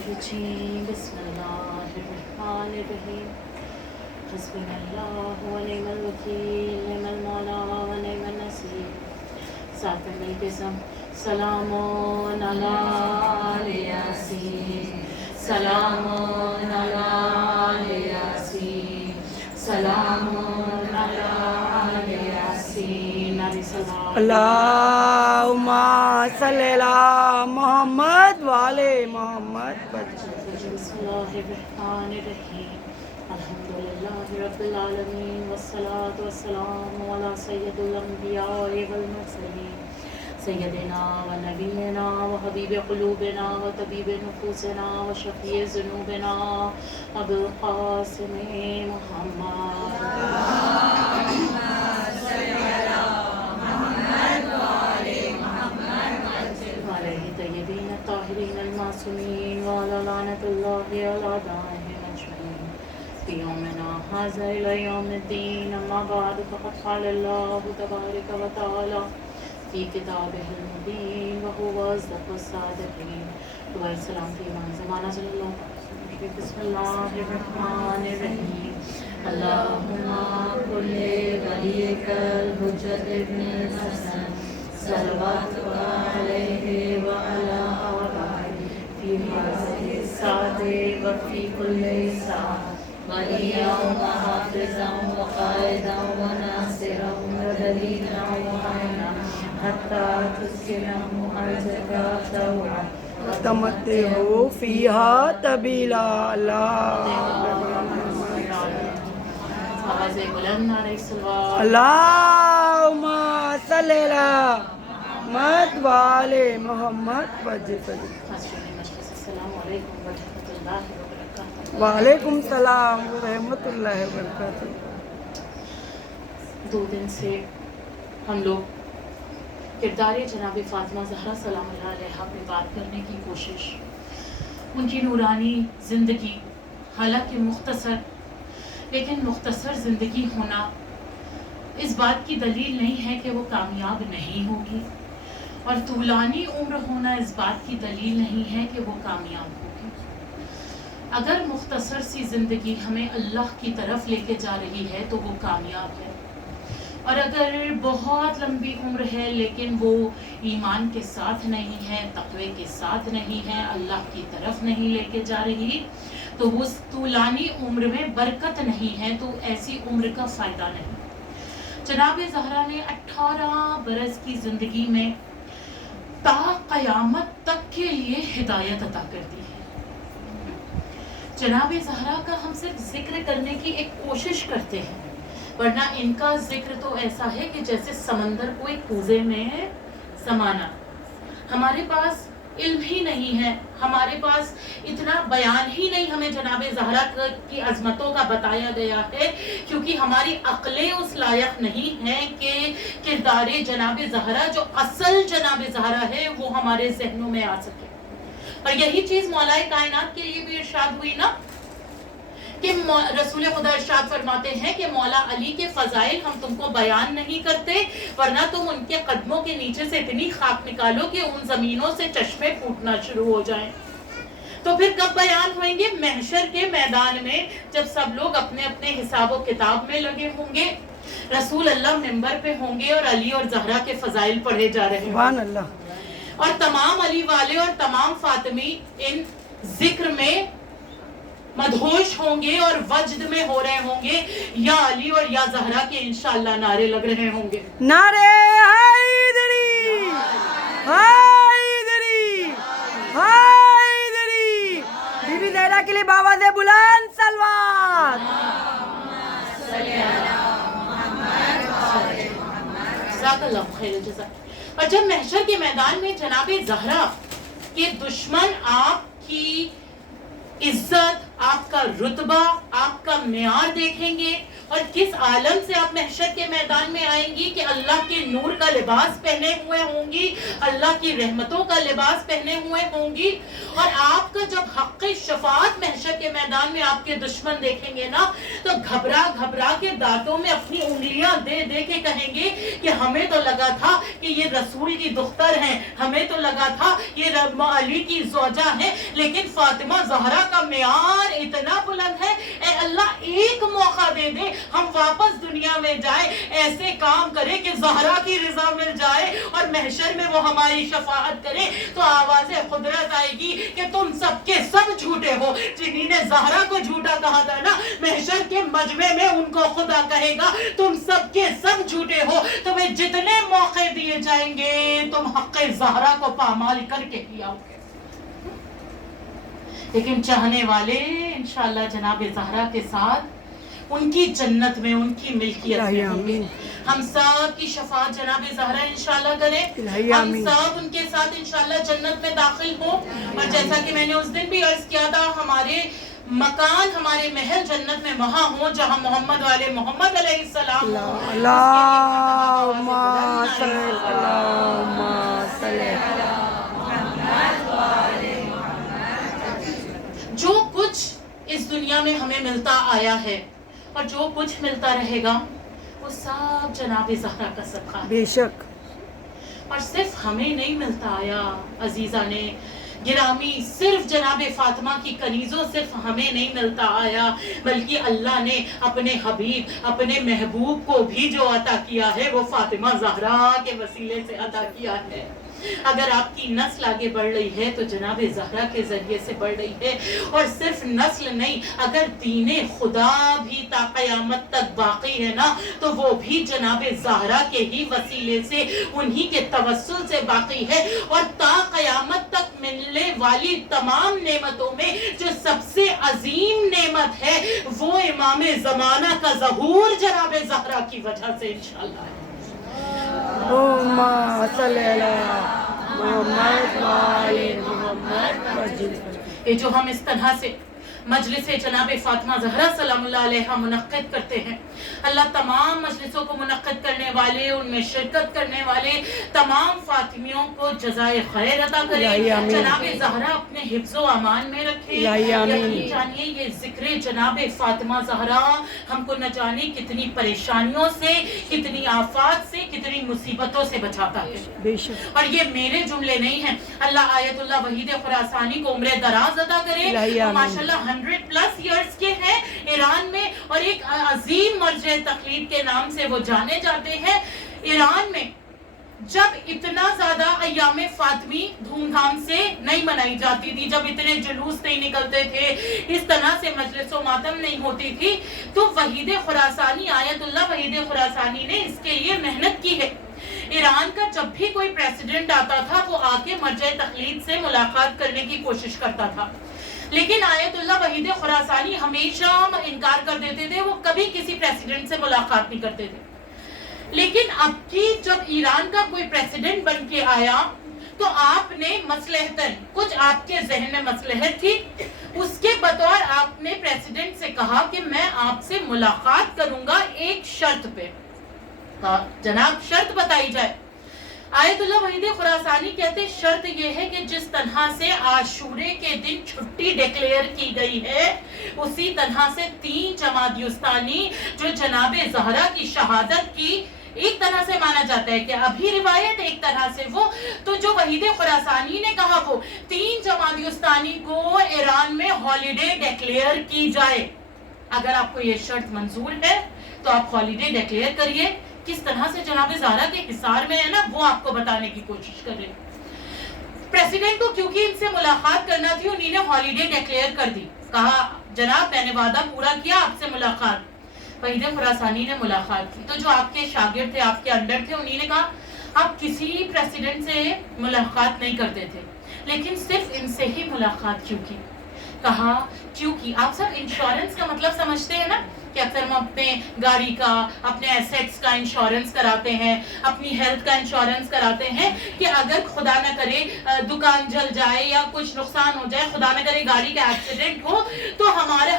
الرجیم بسم اللہ الرحمن الرحیم حسبنا اللہ ونعم الوکیل نعم المولا ونعم النصیر ساتھ میں مل کے سلام علی آل یاسین سلام علی یاسین سلام علی آل یاسین اللہم صلی علی محمد وعلی محمد. بسم اللہ الرحمن الرحیم الحمدللہ رب العالمین والصلاة والسلام علی سید الانبیاء والمرسلین سیدنا و نبینا و حبیب قلوبنا و طبیب نفوسنا و شفیع ذنوبنا ابو القاسم محمد علیہ طیبین الطاہرین المعصومین وعلی لعنۃ اللہ علی اعدائہم اجمعین فی یومنا ھذا الی یوم الدین اما بعد فقد قال اللہ تبارک و تعالی فی کتابہ المبین وہو اصدق الصادقین. دعا السلام فی ایمان زمانہ صلی اللہ علیہ وسلم. بسم اللہ الرحمن الرحیم اللہم کل ولیک الحجۃ ابن الحسن صلوات علیہ وعلی آبائہ فی هذه الساعة وفی کل ساعة ولیاً وحافظاً وقائداً وناصراً ودلیلاً وعینا حتی تسکنہ ارضک طوعاً تمتعوا فیہا طویلا. آواز بلند نعرہ صلوات. اللہم صلی علی محمد وعلی محمد. السلام علیکم ورحمۃ اللہ وبرکاتہ. وعلیکم السلام ورحمۃ اللہ وبرکاتہ. 2 دن سے ہم لوگ کردار جناب فاطمہ زہرا سلام اللہ علیہا پہ بات کرنے کی کوشش، ان کی نورانی زندگی، حالانکہ مختصر لیکن مختصر زندگی ہونا اس بات کی دلیل نہیں ہے کہ وہ کامیاب نہیں ہوگی، اور طولانی عمر ہونا اس بات کی دلیل نہیں ہے کہ وہ کامیاب ہوگی. اگر مختصر سی زندگی ہمیں اللہ کی طرف لے کے جا رہی ہے تو وہ کامیاب ہے، اور اگر بہت لمبی عمر ہے لیکن وہ ایمان کے ساتھ نہیں ہے، تقوی کے ساتھ نہیں ہے، اللہ کی طرف نہیں لے کے جا رہی، تو وہ طولانی عمر میں برکت نہیں ہے، تو ایسی عمر کا فائدہ نہیں. جناب زہرا نے 18 برس کی زندگی میں تا قیامت تک کے لیے ہدایت عطا کر دی ہے. جناب زہرا کا ہم صرف ذکر کرنے کی ایک کوشش کرتے ہیں، ورنہ ان کا ذکر تو ایسا ہے کہ جیسے سمندر کو ایک کوزے میں سمانا. ہمارے پاس علم ہی نہیں ہے، ہمارے پاس اتنا بیان ہی نہیں ہمیں جناب زہرا کی عظمتوں کا بتایا گیا ہے، کیونکہ ہماری عقلیں اس لائق نہیں ہیں کہ کردار جناب زہرا جو اصل جناب زہرا ہے وہ ہمارے ذہنوں میں آ سکے. اور یہی چیز مولا کائنات کے لیے بھی ارشاد ہوئی نا، کہ رسول خدا ارشاد فرماتے ہیں کہ مولا علی کے فضائل ہم تم کو بیان نہیں کرتے، ورنہ تم ان کے قدموں کے نیچے سے اتنی خاک نکالو کہ ان زمینوں سے چشمے پھوٹنا شروع ہو جائیں. تو پھر کب بیان ہوئیں گے؟ محشر کے میدان میں، جب سب لوگ اپنے اپنے حساب و کتاب میں لگے ہوں گے، رسول اللہ منبر پہ ہوں گے اور علی اور زہرا کے فضائل پڑھے جا رہے ہیں، سبحان اللہ. اور تمام علی والے اور تمام فاطمی ان ذکر میں مدہوش ہوں گے اور وجد میں ہو رہے ہوں گے، یا علی اور یا زہرا کے انشاءاللہ نعرے لگ رہے ہوں گے. نعرے حیدری حیدری حیدری. بی بی زہرا کے لیے باواز بلند سلوات. جزاک اللہ خیر الجزا. اور جب محشر کے میدان میں جناب زہرا کے دشمن آپ کی عزت، آپ کا رتبہ، آپ کا معیار دیکھیں گے، اور کس عالم سے آپ محشر کے میدان میں آئیں گی کہ اللہ کے نور کا لباس پہنے ہوئے ہوں گی, اللہ کی رحمتوں کا لباس پہنے ہوئے ہوں گی, اور آپ کا جب حق شفاعت محشر کے میدان میں آپ کے دشمن دیکھیں گے نا تو گھبرا گھبرا کے دانتوں میں اپنی انگلیاں دے دے کے کہیں گے کہ ہمیں تو لگا تھا کہ یہ رسول کی دختر ہیں, ہمیں تو لگا تھا یہ علی کی زوجہ ہے, لیکن فاطمہ زہرا کا معیار اتنا بلند ہے. اے اللہ ایک موقع دے دے, ہم واپس دنیا میں جائیں, ایسے کام کرے کہ زہرا کی رضا مل جائے اور محشر میں وہ ہماری شفاعت کرے. تو آواز قدرت آئے گی کہ تم سب کے سب جھوٹے ہو. جنہی نے زہرا کو جھوٹا کہا تھا نا, محشر کے مجمع میں ان کو خدا کہے گا تم سب کے سب جھوٹے ہو. تمہیں جتنے موقع دیے جائیں گے تم حق زہرا کو پامال کر کے ہی آؤ گے. لیکن چاہنے والے انشاءاللہ جناب زہرا کے ساتھ ان کی جنت میں, ان کی ملکیت میں ہوں گے. ہم سب کی شفاعت جناب زہرا انشاءاللہ کریں, ہم سب ان کے ساتھ انشاءاللہ جنت میں داخل ہوں. اور جیسا کہ میں نے اس دن بھی عرض کیا تھا, ہمارے مکان, ہمارے محل جنت میں وہاں ہوں جہاں محمد والے محمد علیہ السلام جو کچھ اس دنیا میں ہمیں ملتا آیا ہے اور جو کچھ ملتا رہے گا وہ سب جناب زہرا کا صدقہ ہے. بے شک. اور صرف ہمیں نہیں ملتا آیا عزیزان گرامی, صرف جناب فاطمہ کی کنیزوں صرف ہمیں نہیں ملتا آیا, بلکہ اللہ نے اپنے حبیب, اپنے محبوب کو بھی جو عطا کیا ہے وہ فاطمہ زہرا کے وسیلے سے عطا کیا ہے. اگر آپ کی نسل آگے بڑھ رہی ہے تو جناب زہرا کے ذریعے سے بڑھ رہی ہے. اور صرف نسل نہیں, اگر دین خدا بھی تا قیامت تک باقی ہے نا تو وہ بھی جناب زہرا کے ہی وسیلے سے, انہی کے توسل سے باقی ہے. اور تا قیامت تک ملنے والی تمام نعمتوں میں جو سب سے عظیم نعمت ہے وہ امام زمانہ کا ظہور جناب زہرا کی وجہ سے انشاءاللہ ہے. یہ جو ہم اس طرح سے مجلس جناب فاطمہ زہرا سلام اللہ علیہا منعقد کرتے ہیں, اللہ تمام مجلسوں کو منعقد کرنے والے, ان میں شرکت کرنے والے تمام فاطمیوں کو جزائے خیر عطا کرے. جناب زہرا اپنے حفظ و امان میں رکھے. یقین جانیے یہ ذکر جناب فاطمہ زہرا ہم کو نہ جانے کتنی پریشانیوں سے, کتنی آفات سے, کتنی مصیبتوں سے بچاتا ہے. اور یہ میرے جملے نہیں ہیں, اللہ آیت اللہ وحید خراسانی کو عمر دراز عطا کرے. ماشاءاللہ 100+ ایئرز کے ہیں ایران میں, اور ایک عظیم مرجع تقلید کے نام سے وہ جانے جاتے ہیں. ایران میں جب اتنا زیادہ ایام فاطمی دھوم دھام سے نہیں منائی جاتی تھی, جب اتنے جلوس نہیں نکلتے تھے, اس طرح سے مجلس و ماتم نہیں ہوتی تھی, تو وحید خراسانی, آیت اللہ وحید خراسانی نے اس کے لیے محنت کی ہے. ایران کا جب بھی کوئی پریسیڈنٹ آتا تھا وہ آ کے مرجع تقلید سے ملاقات کرنے کی کوشش کرتا تھا, لیکن آیت اللہ وحید خراسانی ہمیشہ انکار کر دیتے تھے, وہ کبھی کسی پریسیڈنٹ سے ملاقات نہیں کرتے تھے. لیکن اب کی جب ایران کا کوئی پریسیڈنٹ بن کے آیا تو آپ نے مصلحتاً, کچھ آپ کے ذہن میں مصلحت تھی, اس کے بطور آپ نے پریسیڈنٹ سے کہا کہ میں آپ سے ملاقات کروں گا ایک شرط پہ. جناب شرط بتائی جائے. آیت اللہ وحید خراسانی کہتے شرط یہ ہے کہ جس طرح سے عاشورے کے دن چھٹی ڈیکلیئر کی گئی ہے اسی طرح سے 3 جمادی جو جناب زہرا کی شہادت کی ایک طرح سے مانا جاتا ہے کہ ابھی روایت ایک طرح سے وہ, تو جو وحید خراسانی نے کہا وہ 3 جمادی کو ایران میں ہالیڈے ڈیکلیئر کی جائے. اگر آپ کو یہ شرط منظور ہے تو آپ ہالیڈے ڈیکلیئر کریے. کس طرح سے جناب زہرا کے حصار میں ہے نا وہ آپ کو بتانے کی کوشش کر رہے. پریسیڈنٹ کو کیونکہ ان سے ملاقات کرنا تھی انہوں نے ہالیڈے ڈیکلیئر کر دی, کہا جناب میں نے وعدہ پورا کیا آپ سے ملاقات. وحید خراسانی نے ملاقات کی, تو جو آپ کے شاگرد تھے, آپ کے انڈر تھے, انہوں نے کہا آپ کسی پریسیڈنٹ سے ملاقات نہیں کرتے تھے لیکن صرف ان سے ہی ملاقات کیوں کی. کہا کیونکہ آپ سب انشورنس کا مطلب سمجھتے ہیں نا, کہ اکثر ہم اپنے گاڑی کا، اپنے ایسیٹس کا انشورنس کراتے ہیں، اپنی ہیلتھ کا انشورنس کراتے ہیں کہ اگر خدا نہ کرے دکان جل جائے یا کچھ نقصان ہو جائے، خدا نہ کرے گاڑی کا ایکسیڈنٹ ہو، تو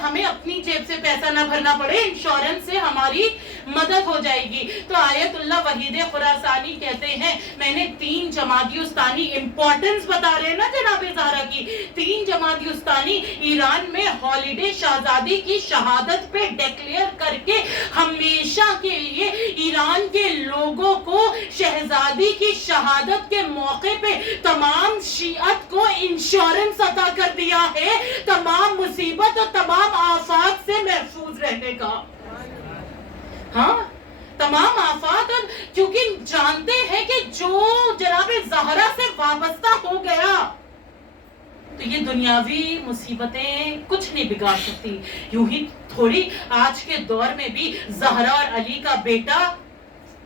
ہمیں اپنی جیب سے پیسہ نہ بھرنا پڑے، انشورنس سے ہماری مدد ہو جائے گی۔ تو آیت اللہ وحید خراسانی کہتے ہیں میں نے 3 جمادی الثانی امپورٹنس بتا رہے ہیں نا جناب زہرا کی، 3 جمادی الثانی ایران میں ہالیڈے شہزادی کی شہادت پہ ڈیکلیئر کر کے ہمیشہ کے لیے ایران کے لوگوں کو شہزادی کی شہادت کے موقع پہ تمام شیعت کو انشورنس عطا کر دیا ہے تمام مصیبت اور تمام آفات سے محفوظ رہنے کا۔ ہاں تمام آفات، اور کیونکہ جانتے ہیں کہ جو جناب زہرا سے وابستہ ہو گیا تو یہ دنیاوی مصیبتیں کچھ نہیں بگاڑ سکتی۔ یوں ہی تھوڑی آج کے دور میں بھی زہرا اور علی کا بیٹا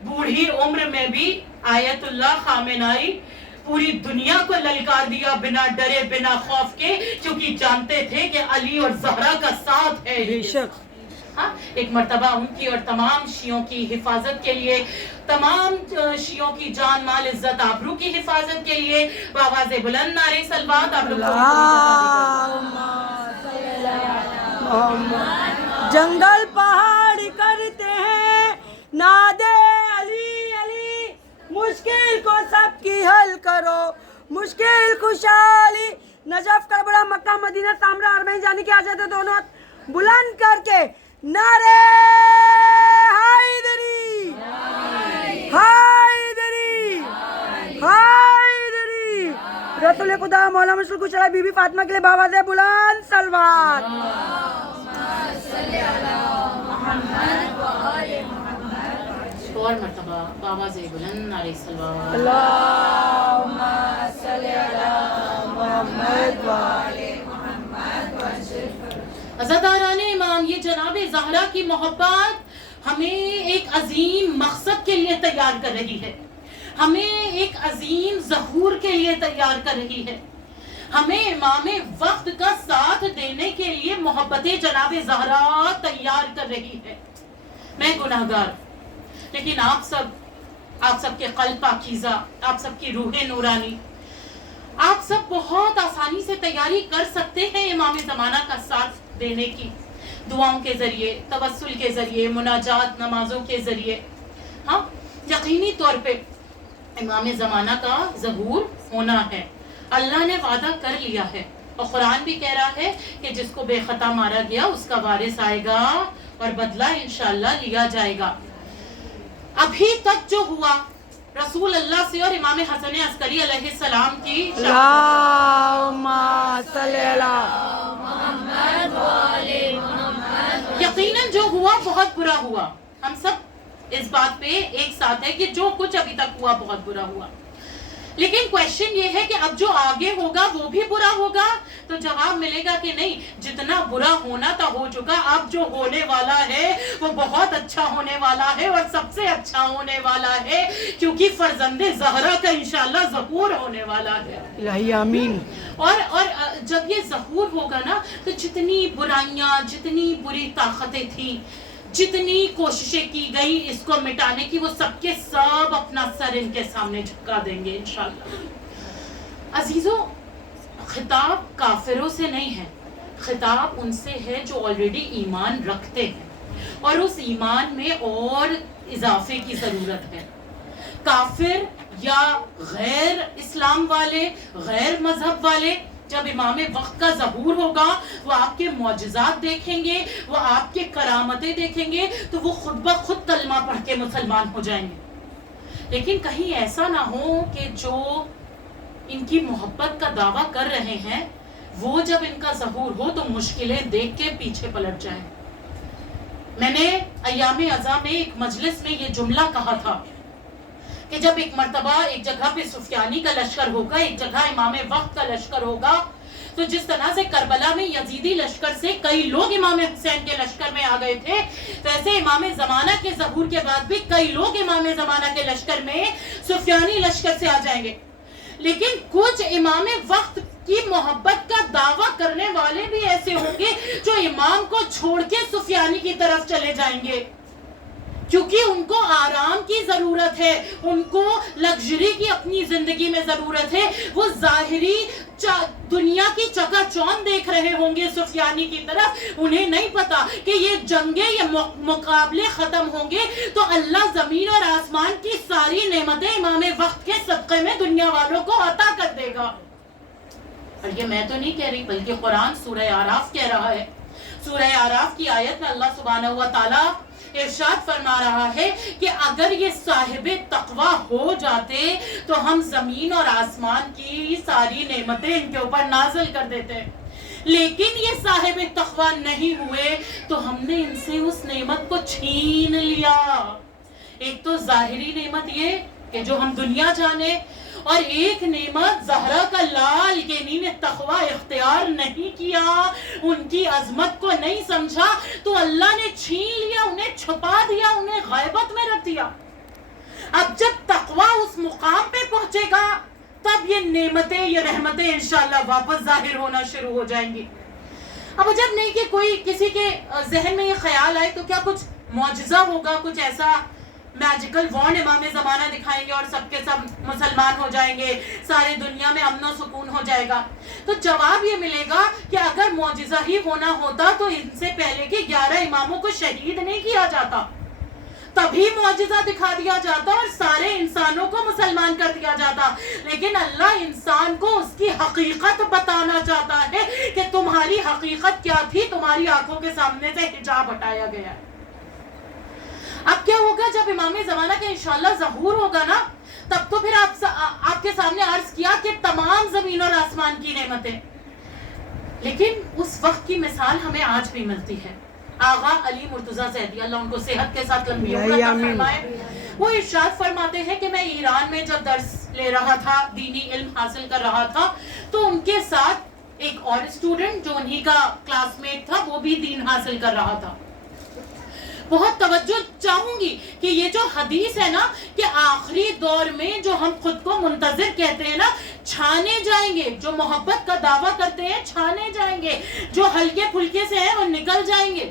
بوڑھی عمر میں بھی آیت اللہ خامنائی پوری دنیا کو للکار دیا بنا ڈرے بنا خوف کے، کیونکہ جانتے تھے کہ علی اور زہرا کا ساتھ ہے۔ بے شک ہاں ایک مرتبہ ان کی اور تمام شیعوں کی حفاظت کے لیے، تمام شیعوں کی جان مال عزت آبرو کی حفاظت کے لیے بآواز بلند نعرے صلوات آپ لوگ جنگل پہاڑ کرتے ہیں نادے علی علی، مشکل کو سب کی حل کرو، مشکل خوشحالی۔ نجف کربلا مکہ مدینہ سامرا حرمین جانے کی حاجت ہے، دونوں ہاتھ بلند کر کے نعرے حیدری حیدری حیدری۔ رسول خدا مولا مشرق کشرا بی بی فاطمہ کے لیے بآواز بلند صلوات۔ اور مرتبہ بآواز بلند نعرے صلوات۔ اللہم صلی علی محمد وآل محمد وسلم۔ عزاداران امام، یہ جناب زہرا کی محبت ہمیں ایک عظیم مقصد کے لیے تیار کر رہی ہے، ہمیں ایک عظیم ظہور کے لیے تیار کر رہی ہے، ہمیں امام وقت کا ساتھ دینے کے لیے محبت جناب زہرا تیار کر رہی ہے۔ میں گناہگار، لیکن آپ سب کے قلب پاکیزہ، آپ سب کی روح نورانی، آپ سب بہت آسانی سے تیاری کر سکتے ہیں امام زمانہ کا ساتھ دینے کی، دعاؤں کے ذریعے، توسل کے ذریعے، مناجات نمازوں کے ذریعے۔ ہاں یقینی طور پہ امام زمانہ کا ظہور ہونا ہے، اللہ نے وعدہ کر لیا ہے، اور قرآن بھی کہہ رہا ہے کہ جس کو بے خطا مارا گیا اس کا وارث آئے گا اور بدلہ انشاءاللہ لیا جائے گا۔ ابھی تک جو ہوا رسول اللہ سے اور امام حسن عسکری علیہ السلام کی اللہم صلی علی یقیناً جو ہوا بہت برا ہوا، ہم سب اس بات پہ ایک ساتھ ہے کہ جو کچھ ابھی تک ہوا بہت برا ہوا، لیکن کویشچن یہ ہے کہ اب جو آگے ہوگا وہ بھی برا ہوگا؟ تو جواب ملے گا کہ نہیں، جتنا برا ہونا تھا ہو چکا، اب جو ہونے والا ہے وہ بہت اچھا ہونے والا ہے اور سب سے اچھا ہونے والا ہے، کیونکہ فرزند زہرا کا انشاءاللہ ظہور ہونے والا ہے۔ الہی آمین۔ اور جب یہ ظہور ہوگا نا تو جتنی برائیاں، جتنی بری طاقتیں تھیں، جتنی کوششیں کی گئی اس کو مٹانے کی، وہ سب کے سب اپنا سر ان کے سامنے جھکا دیں گے انشاءاللہ۔ عزیزوں، خطاب کافروں سے نہیں ہے، خطاب ان سے ہے جو آلریڈی ایمان رکھتے ہیں، اور اس ایمان میں اور اضافے کی ضرورت ہے۔ کافر یا غیر اسلام والے، غیر مذہب والے، جب امام وقت کا ظہور ہوگا وہ آپ کے معجزات دیکھیں گے، وہ آپ کے کرامتیں دیکھیں گے، تو وہ خود بخود کلمہ پڑھ کے مسلمان ہو جائیں گے۔ لیکن کہیں ایسا نہ ہو کہ جو ان کی محبت کا دعویٰ کر رہے ہیں وہ جب ان کا ظہور ہو تو مشکلیں دیکھ کے پیچھے پلٹ جائیں۔ میں نے ایام عزا میں ایک مجلس میں یہ جملہ کہا تھا کہ جب ایک مرتبہ ایک جگہ پہ سفیانی کا لشکر ہوگا، ایک جگہ امام وقت کا لشکر ہوگا، تو جس طرح سے کربلا میں یزیدی لشکر سے کئی لوگ امام حسین کے لشکر میں آ گئے تھے، ویسے امام زمانہ کے ظہور کے بعد بھی کئی لوگ امام زمانہ کے لشکر میں سفیانی لشکر سے آ جائیں گے، لیکن کچھ امام وقت کی محبت کا دعویٰ کرنے والے بھی ایسے ایسے ہوں گے جو امام کو چھوڑ کے سفیانی کی طرف چلے جائیں گے، کیونکہ ان کو آرام کی ضرورت ہے، ان کو لگژری کی اپنی زندگی میں ضرورت ہے. وہ ظاہری دنیا کی چکا چوند دیکھ رہے ہوں گے سفیانی کی طرف. انہیں نہیں پتا کہ یہ جنگیں، یہ مقابلے ختم ہوں گے تو اللہ زمین اور آسمان کی ساری نعمتیں امام وقت کے صدقے میں دنیا والوں کو عطا کر دے گا. اور یہ میں تو نہیں کہہ رہی، بلکہ قرآن سورہ اعراف کہہ رہا ہے. سورہ اعراف کی آیت میں اللہ سبحانہ و تعالی ارشاد فرما رہا ہے کہ اگر یہ صاحب تقوی ہو جاتے تو ہم زمین اور آسمان کی ساری نعمتیں ان کے اوپر نازل کر دیتے، لیکن یہ صاحب تقوی نہیں ہوئے تو ہم نے ان سے اس نعمت کو چھین لیا. ایک تو ظاہری نعمت یہ کہ جو ہم دنیا جانے، اور ایک نعمت زہرا کا لال کہ انہی نے تقوی اختیار نہیں کیا، ان کی عظمت کو نہیں سمجھا تو اللہ نے چھین لیا، انہیں چھپا دیا، انہیں غیبت میں رکھ دیا. اب جب تقوی اس مقام پہ پہنچے گا تب یہ نعمتیں، یہ رحمتیں انشاءاللہ واپس ظاہر ہونا شروع ہو جائیں گی. اب جب نہیں کہ کوئی کسی کے ذہن میں یہ خیال آئے تو کیا کچھ معجزہ ہوگا، کچھ ایسا میجیکل وانڈ امام زمانہ دکھائیں گے اور سب کے سب مسلمان ہو جائیں گے، سارے دنیا میں امن و سکون ہو جائے گا؟ تو جواب یہ ملے گا کہ اگر معجزہ ہی ہونا ہوتا تو ان سے پہلے کے 11 اماموں کو شہید نہیں کیا جاتا، تبھی معجزہ دکھا دیا جاتا اور سارے انسانوں کو مسلمان کر دیا جاتا. لیکن اللہ انسان کو اس کی حقیقت بتانا چاہتا ہے کہ تمہاری حقیقت کیا تھی، تمہاری آنکھوں کے سامنے سے حجاب ہٹایا گیا. اب کیا ہوگا جب امام زمانہ کے انشاءاللہ ظہور ہوگا نا، تب تو پھر آپ کے سامنے عرض کیا کہ تمام زمین اور آسمان کی نعمتیں. لیکن اس وقت کی مثال ہمیں آج بھی ملتی ہے. آغا علی مرتضیٰ زیدی، اللہ ان کو صحت کے ساتھ لمبی عمر عطا فرمائے، وہ ارشاد فرماتے ہیں کہ میں ایران میں جب درس لے رہا تھا، دینی علم حاصل کر رہا تھا، تو ان کے ساتھ ایک اور اسٹوڈنٹ جو انہی کا کلاس میٹ تھا وہ بھی دین حاصل کر رہا تھا. بہت توجہ چاہوں گی کہ یہ جو حدیث ہے نا کہ آخری دور میں جو ہم خود کو منتظر کہتے ہیں نا، چھانے جائیں گے. جو محبت کا دعویٰ کرتے ہیں چھانے جائیں گے، جو ہلکے پھلکے سے ہیں وہ نکل جائیں گے.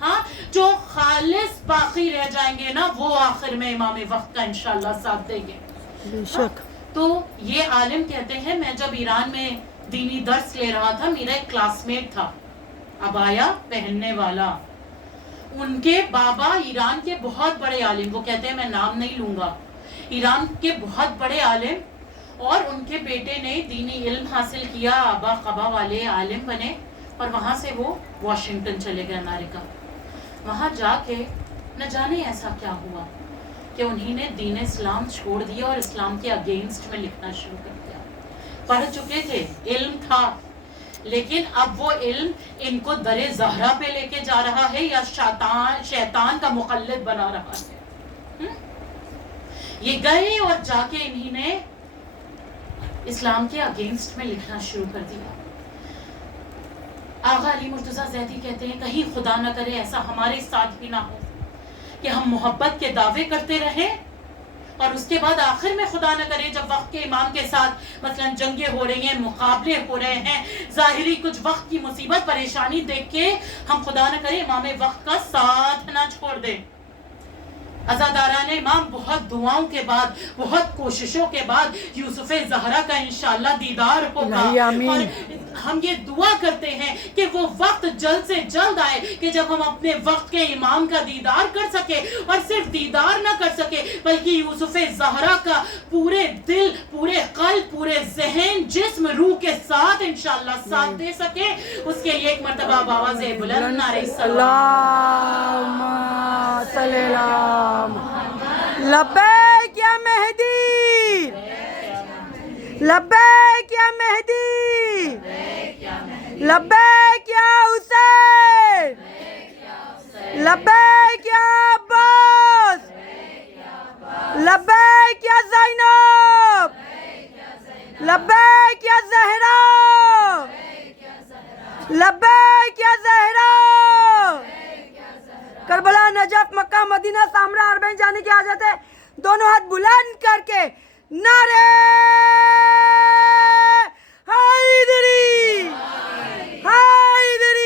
ہاں، جو خالص باقی رہ جائیں گے نا وہ آخر میں امام وقت کا انشاءاللہ ساتھ دیں گے. بے شک. تو یہ عالم کہتے ہیں میں جب ایران میں دینی درس لے رہا تھا، میرا ایک کلاس میٹ تھا عبایا پہننے والا. ان کے بابا ایران کے بہت بڑے عالم، وہ کہتے ہیں میں نام نہیں لوں گا، ایران کے بہت بڑے عالم، اور ان کے بیٹے نے دینی علم حاصل کیا، آبا قبا والے عالم بنے، اور وہاں سے وہ واشنگٹن چلے گئے امریکہ. وہاں جا کے نہ جانے ایسا کیا ہوا کہ انہی نے دین اسلام چھوڑ دیا اور اسلام کے اگینسٹ میں لکھنا شروع کر دیا. پڑھ چکے تھے، علم تھا، لیکن اب وہ علم ان کو در زہرا پہ لے کے جا رہا ہے یا شیطان کا مقلد بنا رہا ہے. یہ گئے اور جا کے انہی نے اسلام کے اگینسٹ میں لکھنا شروع کر دیا. آغا علی مرتضیٰ زیدی کہتے ہیں کہیں خدا نہ کرے ایسا ہمارے ساتھ بھی نہ ہو کہ ہم محبت کے دعوے کرتے رہیں اور اس کے بعد آخر میں خدا نہ کرے جب وقت کے امام کے ساتھ مثلا جنگیں ہو رہی ہیں، مقابلے ہو رہے ہیں، ظاہری کچھ وقت کی مصیبت پریشانی دیکھ کے ہم خدا نہ کرے امام وقت کا ساتھ نہ چھوڑ دیں. عزاداران امام بہت دعاؤں کے بعد، بہت کوششوں کے بعد یوسف زہرا کا انشاءاللہ دیدار ہوگا. اور ہم یہ دعا کرتے ہیں کہ وہ وقت جلد سے جلد آئے کہ جب ہم اپنے وقت کے امام کا دیدار کر سکے، اور صرف دیدار نہ کر سکے بلکہ یوسف زہرا کا پورے دل، پورے قلب، پورے ذہن، جسم، روح کے ساتھ انشاءاللہ ساتھ دے سکے. اس کے لیے ایک مرتبہ بآواز بلند نعرہ اللہم صلی اللہ لبیک یا مہدی، لبیک یا مہدی، لبیک یا حسین، لبیک یا عباس، لبیک یا زینب، لبیک یا زہرا، لبیک یا زہرا. کربلا، نجف، مکہ، مدینہ، سامرا، عربین جانے کی حاجت ہے. دونوں ہاتھ بلند کر کے نعرہ حیدری، حیدری.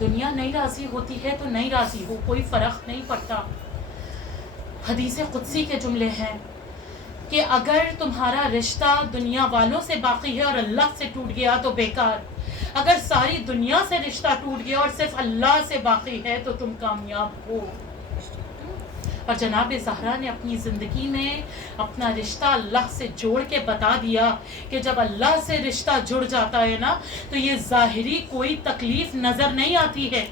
دنیا نہیں راضی ہوتی ہے تو نہیں راضی ہو، کوئی فرق نہیں پڑتا. حدیث قدسی کے جملے ہیں کہ اگر تمہارا رشتہ دنیا والوں سے باقی ہے اور اللہ سے ٹوٹ گیا تو بیکار، اگر ساری دنیا سے رشتہ ٹوٹ گیا اور صرف اللہ سے باقی ہے تو تم کامیاب ہو. اور جناب زہرا نے اپنی زندگی میں اپنا رشتہ اللہ سے جوڑ کے بتا دیا کہ جب اللہ سے رشتہ جڑ جاتا ہے نا تو یہ ظاہری کوئی تکلیف نظر نہیں آتی ہے.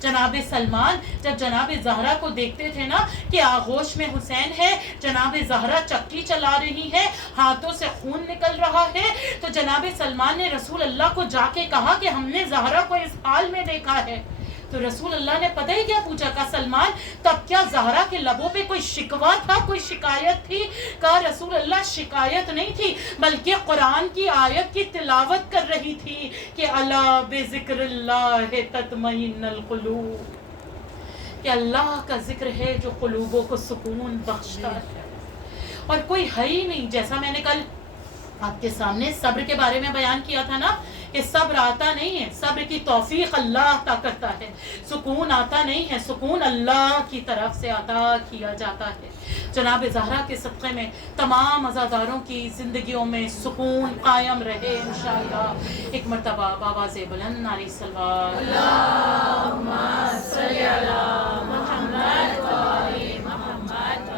جناب سلمان جب جناب زہرا کو دیکھتے تھے نا کہ آغوش میں حسین ہے، جناب زہرا چکی چلا رہی ہے، ہاتھوں سے خون نکل رہا ہے، تو جناب سلمان نے رسول اللہ کو جا کے کہا کہ ہم نے زہرا کو اس حال میں دیکھا ہے. تو رسول اللہ نے پتہ ہی کیا پوچھا؟ کہا سلمان تب کیا زہرا کے لبوں پہ کوئی شکوہ تھا، کوئی شکایت تھی؟ کہا رسول اللہ شکایت نہیں تھی، بلکہ قرآن کی آیت کی تلاوت کر رہی تھی کہ الا بذکر اللہ تطمئن القلوب، کہ اللہ کا ذکر ہے جو قلوبوں کو سکون بخشتا ہے. اور کوئی ہے ہی نہیں، جیسا میں نے کل آپ کے سامنے صبر کے بارے میں بیان کیا تھا نا کہ صبر آتا نہیں ہے، صبر کی توفیق اللہ عطا کرتا ہے. سکون آتا نہیں ہے، سکون اللہ کی طرف سے عطا کیا جاتا ہے. جناب زہرا کے صدقے میں تمام عزاداروں کی زندگیوں میں سکون قائم رہے انشاءاللہ. ایک مرتبہ آواز بلند نعرہ صلوات اللہم صلی علی محمد و آل محمد.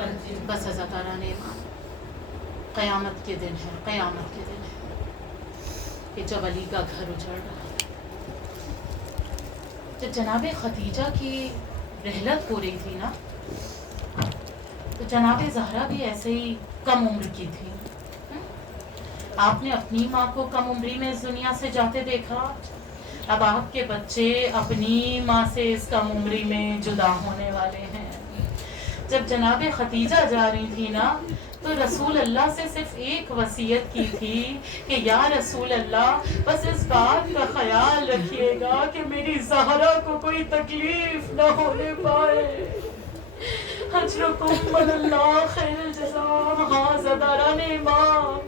بس عزاداران ایمان، قیامت کے دن ہے، قیامت کے دن ہے کہ جب علی کا گھر اجڑ رہا ہے. جب جناب خدیجہ کی رحلت ہو رہی تھی نا تو جناب زہرا بھی ایسے ہی کم عمر کی تھی. آپ نے اپنی ماں کو کم عمری میں اس دنیا سے جاتے دیکھا، اب آپ کے بچے اپنی ماں سے اس کم عمری میں جدا ہونے والے ہیں. جب جناب خدیجہ جا رہی تھی نا تو رسول اللہ سے صرف ایک وصیت کی تھی کہ یا رسول اللہ بس اس بات کا خیال رکھیے گا کہ میری زہرا کو کوئی تکلیف نہ ہونے پائے. اجرکم اللہ خیر الجزاء. ہاں زداران امام،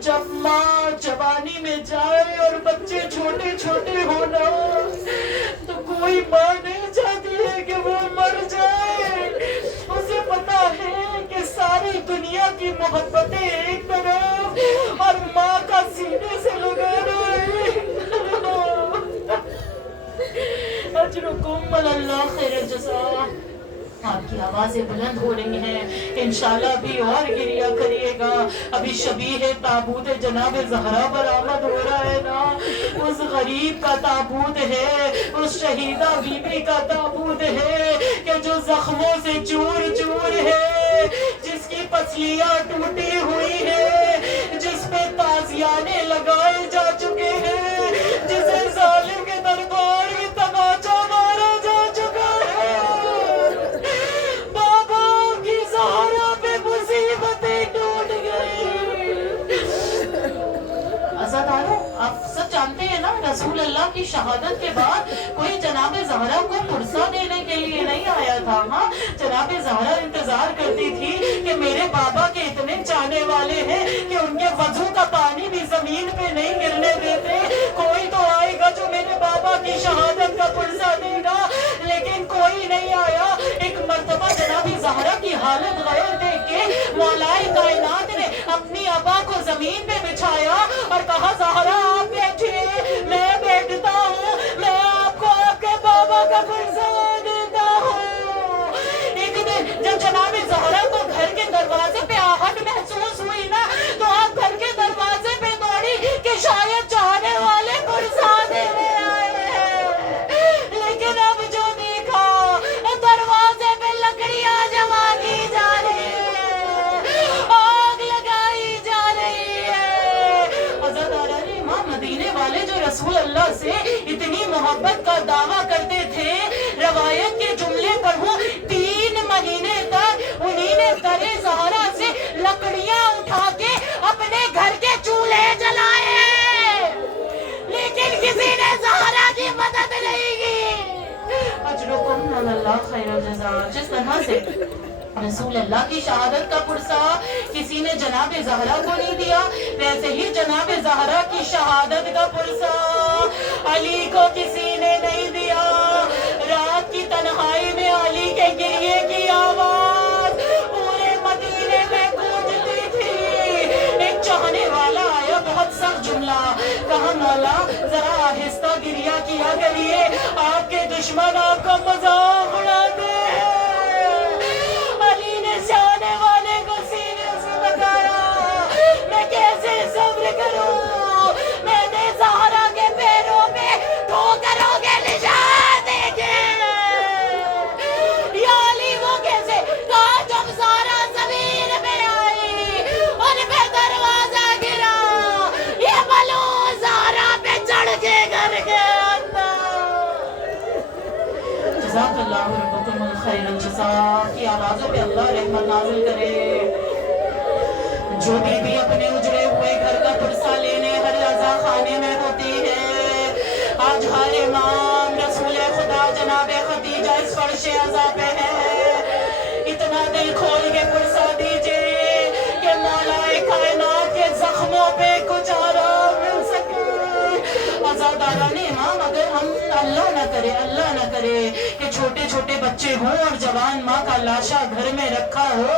جب ماں جوانی میں جائے اور بچے چھوٹے چھوٹے ہونا تو کوئی ماں نہیں چاہتی ہے کہ وہ مر جائے. اسے پتا ہے کہ ساری دنیا کی محبتیں ایک طرف اور ماں کا سینے سے لگانا اجرکم اللہ خیر الجزاء. آپ کی آوازیں بلند ہو رہی ہیں، انشاءاللہ ابھی اور گریا کریے گا. ابھی شبیہ تابوت جناب زہرا برآمد ہو رہا ہے نا، اس غریب کا تابوت ہے، اس شہیدہ بی بی کا تابوت ہے کہ جو زخموں سے چور چور ہے، جس کی پسلیاں ٹوٹی ہوئی ہے، جس پہ تازیانے لگائے جا چکے ہیں، جسے ظالم کے دربار میں تماچا مارا جا چکا ہے. بابا کی زہرا پہ مصیبتیں ٹوٹ گئی. عزادارو آپ سب جانتے ہیں نا رسول اللہ کی شہادت کے بعد کوئی جناب زہرا کو پرسہ دینے کے لیے نہیں آیا تھا. ہاں جناب زہرا انتظار کرتی تھی کہ میرے بابا کے اتنے چاہنے والے ہیں کہ ان کے وضو کا پانی بھی زمین پہ نہیں گرنے دیتے، کوئی تو آئے گا جو میرے بابا کی شہادت کا پرسہ دے گا، لیکن کوئی نہیں آیا. ایک مرتبہ جناب زہرا کی حالت غیر دیکھ کے مولا کائنات نے اپنی ابا کو زمین پہ بچھایا اور کہا زہرا آپ بیٹھیے، میں بیٹھتا ہوں، میں آپ کو آپ کے بابا کا پرسہ دیتا ہوں. ایک دن جب جناب زہرا کو گھر کے دروازے پہ آہٹ محسوس ہوئی نا تو آپ گھر کے دروازے پہ دوڑی کہ شاید چاہنے والے پرسہ دینے آئے ہیں. لیکن اب جو دیکھا دروازے پہ لکڑیاں جما کی جا رہی ہے، آگ لگائی جا رہی ہے. عزاداران امام، مدینے والے جو رسول اللہ سے اتنی محبت کا دعویٰ کرتے تھے، روایت کے جملے پڑھوں 3 مہینے تک انہی نے درِ زہرا سے لکڑیاں اٹھا کے اپنے گھر کے چولہے جلائے ہیں، لیکن کسی نے زہرا کی مدد نہیں کی. اجرکم اللہ خیر الجزاء. جس طرح سے رسول اللہ کی شہادت کا پرسہ کسی نے جناب زہرا کو نہیں دیا، ویسے ہی جناب زہرا کی شہادت کا پرسہ علی کو کسی نے نہیں دیا. تنہائی میں علی کے گریے کی آواز پورے مدینے میں گونجتی تھی. ایک چاہنے والا آیا, بہت سخت جملہ کہا, مولا ذرا آہستہ گریا کیا کریے, آپ کے دشمن آپ کا مذاق اڑاتے ہیں. علی نے چاہنے والے کو سینے سے لگایا, میں کیسے صبر کروں, میں نے زہرا کے پیروں میں ٹھوکروں کے نشان دیکھے. یا علی وہ کیسے, کہا جب زہرا زمین میں آئی ان پہ دروازہ گرا, یہ بلو زہرا پہ چڑھ کے گھر کے اندر. جزاک اللہ ربکم الخیر الجزا کی آوازوں پہ اللہ رحمت نازل کرے. جو بی بی اپنے اجڑے ہوئے گھر کا پرسہ لینے ہر رضا خانے میں ہوتی ہے, آج ہر امام رسول خدا جناب خدیجہ اس فرش عزا پہ ہے. اتنا دل کھول کے پرسہ دیجئے کہ مولا کائنات کے زخموں پہ کچھ آرام مل سکے. عزاداران امام, اگر ہم اللہ نہ کرے کہ چھوٹے چھوٹے بچے ہوں اور جوان ماں کا لاشا گھر میں رکھا ہو,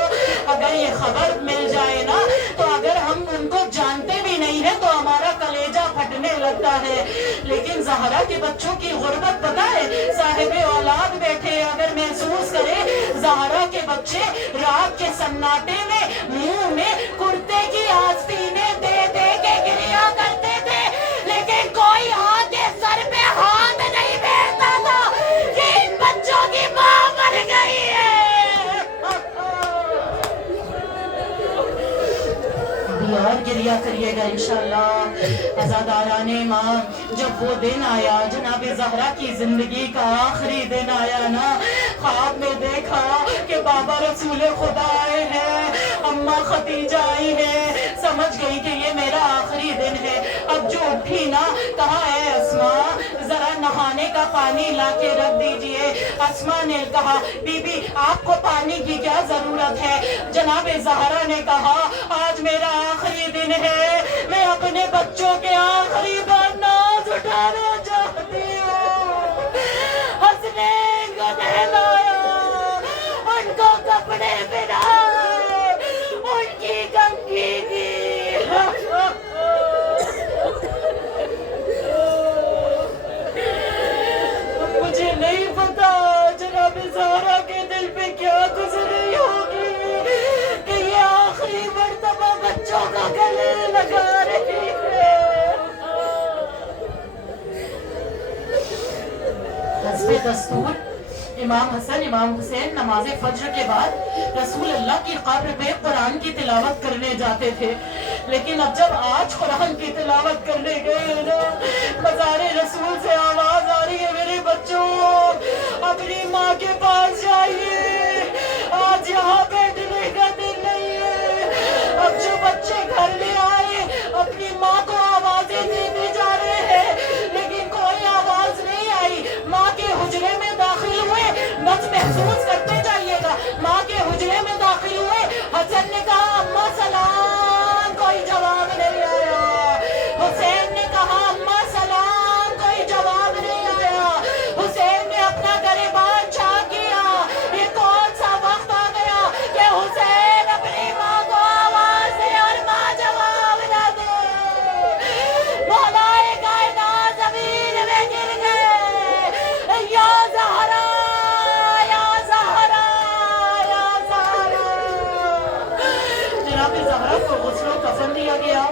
اگر یہ خبر مل جائے نا تو اگر ہم ان کو جانتے بھی نہیں ہیں تو ہمارا کلیجہ پھٹنے لگتا ہے. لیکن زہرا کے بچوں کی غربت پتہ ہے, صاحب اولاد بیٹھے اگر محسوس کرے زہرا کے بچے رات کے سناٹے میں منہ میں کرتے کی آستینیں دے دے کے گریا کرتے تھے, لیکن کوئی ہاتھ کے سر پہ ہاتھ نہیں پھیرتا تھا کہ ان بچوں کی ماں مر گئی ہے. ابھی اور گریا کریے گا انشاءاللہ. عزاداران امام, جب وہ دن آیا, جناب زہرا کی زندگی کا آخری دن آیا نا, خواب میں دیکھا کہ بابا رسول خدا آئے ہیں, اماں خدیجہ آئی ہے, سمجھ گئی کہ یہ میرا آخری دن ہے. اب جو اٹھی نا, کہا اے اسماء ذرا نہانے کا پانی لا کے رکھ دیجئے. اسماء نے کہا بی بی آپ کو پانی کی کیا ضرورت ہے. جناب زہرا نے کہا آج میرا آخری دن ہے, میں اپنے بچوں کے آخری بار ناز اٹھانا چاہتی ہوں. حسنین کو نہلایا, ان کو کپڑے پہنائے, ان کی کنگھی کی. مجھے نہیں پتا جناب زہرا کے دل پہ کیا گزری ہوگی کہ یہ آخری مرتبہ بچوں کا گلے لگا رہی ہے. حسب دستور امام حسن امام حسین نماز فجر کے بعد رسول اللہ کی قبر پہ قرآن کی تلاوت کرنے جاتے تھے. لیکن اب جب آج قرآن کی تلاوت کرنے گئے نا, مزار رسول سے آواز آ رہی ہے میرے بچوں اپنی ماں کے پاس جائیے, آج یہاں بیٹھنے کا دن نہیں ہے. اب جو بچے گھر میں آئے اپنی ماں کو آوازیں دیتے جا رہے ہیں, لیکن کوئی آواز نہیں آئی. ماں کے حجرے میں داخل ہوئے, بس محسوس کرتے جائیے گا, ماں کے حجرے میں داخل ہوئے. حسن نے کہا اماں سلام, کوئی جواب نہیں آیا. حسین نے کہا اماں سلام, کوئی جواب نہیں آیا. حسین نے اپنا گریبان چھا کیا. یہ کون سا وقت آ گیا کہ حسین اپنی ماں کو آواز دے اور ماں جواب نہ دے. مولا کائنات زمین میں گر گئے, یا زہرا یا زہرا یا زہرا. جناب زہرا کو غسل و کفن دیا گیا.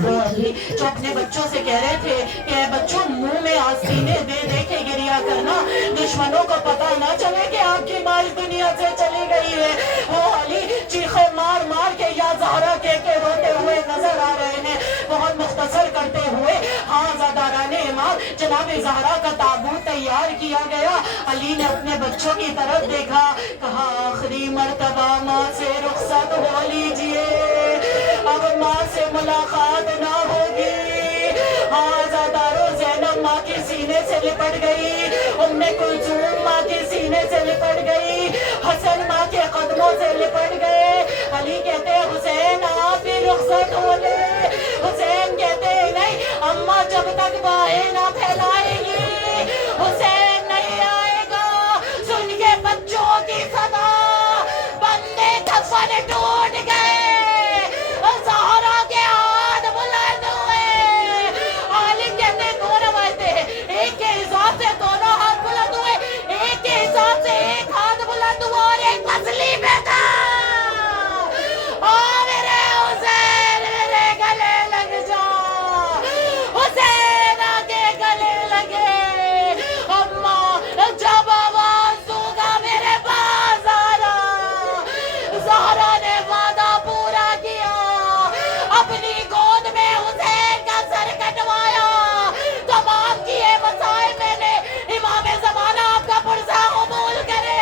جو اپنے بچوں سے کہہ رہے تھے کہ اے بچوں منہ میں آستینے دے دے کے گریا کرنا, دشمنوں کو پتہ نہ چلے کہ آپ کی ماں اس دنیا سے چلی گئی ہے. وہ علی چیخے مار مار کے یا زہرا کے روتے ہوئے نظر آ رہے ہیں. بہت مختصر کرتے ہوئے ہاں عزاداران امام, جناب زہرا کا تابوت تیار کیا گیا. علی نے اپنے بچوں کی طرف دیکھا, کہا آخری مرتبہ ماں سے رخصت ہو لیجئے, اب ماں سے ملاقات نہ ہوگی. ہاں زادارو, زینب ماں کے سینے سے لپٹ گئی, ام کلثوم ماں کے سینے سے لپٹ گئی, حسن ماں کے قدموں سے لپٹ گئے. علی کہتے ہیں حسین آپ بھی رخصت ہو لے. حسین کہتے ہیں نہیں, اماں جب تک باہیں نہ پھیلائے گی حسین نہیں آئے گا. بچوں کی صدا بندے کفن ٹوٹ گئے زہرا کے ہاتھ بلند ہوئے عالم کہتے ہیں دو روایتیں ہیں ایک کے حساب سے دونوں ہاتھ بلند ہوئے ایک کے حساب سے ایک ہاتھ بلند ہوا اور ایک پسلی میں تھا میرے حسین میرے گلے لگ جا حسین آگے گلے لگے اماں جب آواز دوں گا میرے پاس آنا زہرا نے وعدہ پورا کیا اپنی گود میں حسین کا سر کٹوایا تمام کیے مسائل میں نے امام زمانہ آپ کا پرزا قبول کرے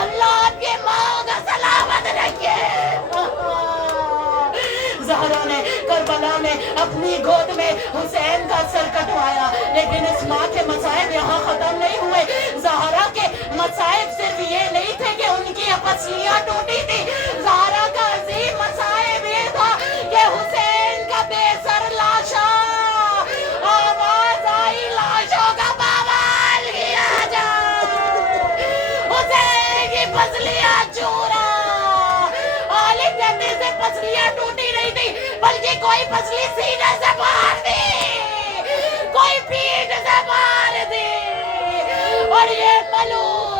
اللہ آپ کے ماں کا سلامت رکھے زہرا نے کربلا میں اپنی گود میں حسین کا سر کٹوایا لیکن اس ماں کے مصائب یہاں ختم نہیں ہوئے زہرا کے مصائب صرف یہ نہیں تھے کہ ان کی پسلیاں ٹوٹی تھی زہرا کا عظیم مصائب یہ تھا کہ حسین کا بے سر لاشا آواز آئی لاشوں کا بوال کیا جائے حسین کی پسلیاں چورا عالم کہتے سے پسلیاں ٹوٹی نہیں تھی بلکہ کوئی پسلی سینے سے باہر دی کوئی پیٹ سے باہر دی اور یہ ملوک